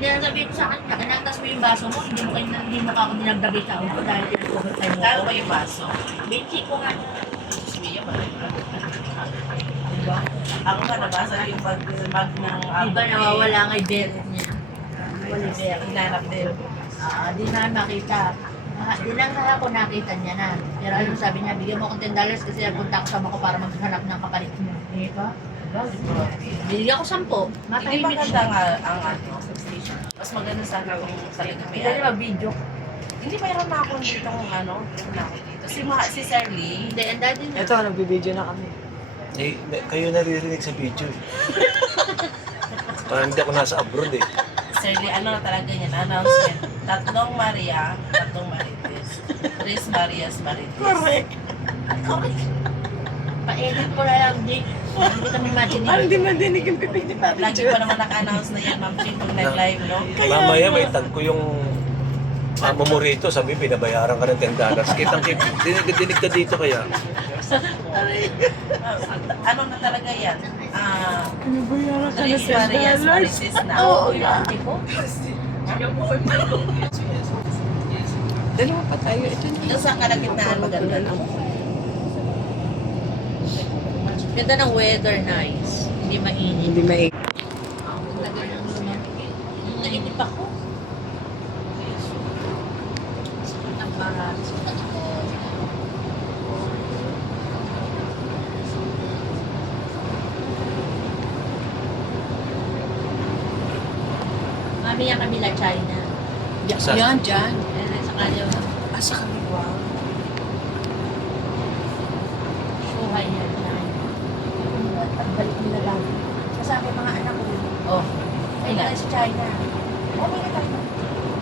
Nilasabi ko sa kanya, kinatas mo yung baso mo, hindi mo ka ako dinagdabi sa auto dahil pinagpukot tayo. Kano ba yung baso? Bitsi ko nga. Mia ba? Diba? Ako nga nabasa yung bag ng Iba nawawala nga yung beret niya. Wala yung beret. Hinanap din. Di na makita. Di lang na ako nakita niya na. Pero ano sabi niya, bigyan mo akong $10 kasi nagpunta ako sa ko para maghanap ng kapalit mo. Hindi pa? Bigyan ko 10. Hindi ba Matahimik ganda siya. nga ang substation? Mas maganda sana kung talaga may Hindi na mag-video. Hindi mayroon na ako dito meron na ako dito. Si Sir Lee, Hindi, ang dati niya. Ito, nagbibideo na kami. Eh, kayo naririnig sa video eh. Parang hindi ako nasa abroad eh. Sir Lee, ano na talaga yan, announcement. 3 Maria, 3 Marites. 3 Marias Marites. Correct. Pa-edit ko na lang, di. Hindi ko naman imagine. Parang di madinig yung pipig ni Papi Lagi pa naman naka-announce na yan, Ma'am Ching, kung nag-live, no? Mamaya may tag ko yung amo mo rito, sabi binabayaran ka ng $10. Kitang dinig ka dito kaya. Ano na talaga yan? Nabayaran ka na 3 Marias Marites na. Oo, yung ate ko. Dalawa pa tayo. Ito na. Yung sa kalagitnaan maganda na. Ganda ng weather, nice. Hindi mainit. Hindi may... Ang tagal ng lumamig. Nainip ako. Sakit ang barat. Sakit ako. Mami yan kami na China. Saan? Yan, dyan. Ayan, sa kanya. Asa kami, wow. Shuhay yan. Pagbalik nila lang. Kasama yung mga anak ko. Oh. Ay, na sa China. Oh, may natakot.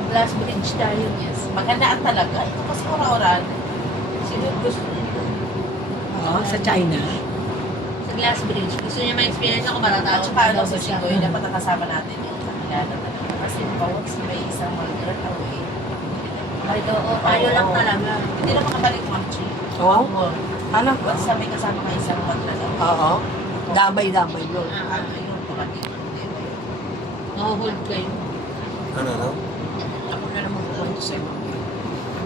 Glass bridge tayo. Yes. Magandaan talaga. Ito kasi ora-oran. Sino gusto niya? Oo, sa China. Sa glass bridge. Gusto niya ma-experience ako At matatawag. saka ano sa Chigoy, dapat nakasama natin yung kakilala talaga. Kasi bawat may isang mag-girl away. Ay, oo. Tayo lang talaga. Hindi na makabalik, Ma'am Ching. Oo? Work. Alam ko. Basta may kasama ka isang mag-girl away. Oo. Damay-damay yun. Ayun, pakatito. Mahuhold kayo. Ano? Ako na naman kukwento sa'yo.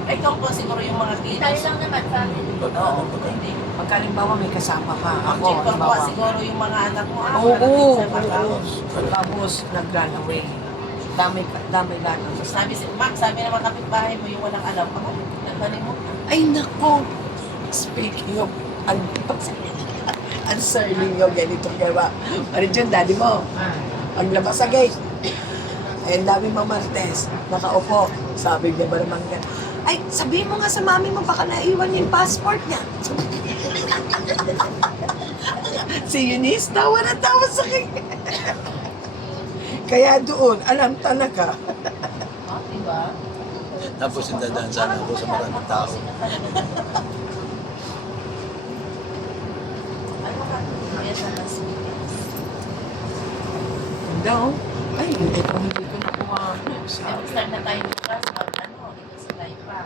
Ikaw po siguro yung mga Tayo kids. lang naman, family. Pag Oo, ano pag hindi. Pagkalimbawa may kasama ka. Ma'am Ako, Ching, po halimbawa. siguro yung mga anak mo. Oo. Oo. Tapos nag-run away. Damay lalo. Sabi naman kapitbahay mo yung walang alam. Ako, nagkalimutan. Ay, nako! Speaking of unsearling yung ganito gawa. Ano dyan, daddy mo? Paglabas sa gate. Ay, ang dami mamartes. Nakaupo. Sabi niya ba naman gan, ay, sabihin mo nga sa mami mo, baka naiwan niya yung passport niya. Si Eunice, tawa na tawa sa kanya. Kaya doon, alam talaga. Diba? Tapos yung dadaan sana ako sa maraming tao. Ano ka? Kaya sa Las Vegas. Ganda, oh. Ay, ito hindi ko nakuha. Mag-start na tayo bukas. Ito sa live pa.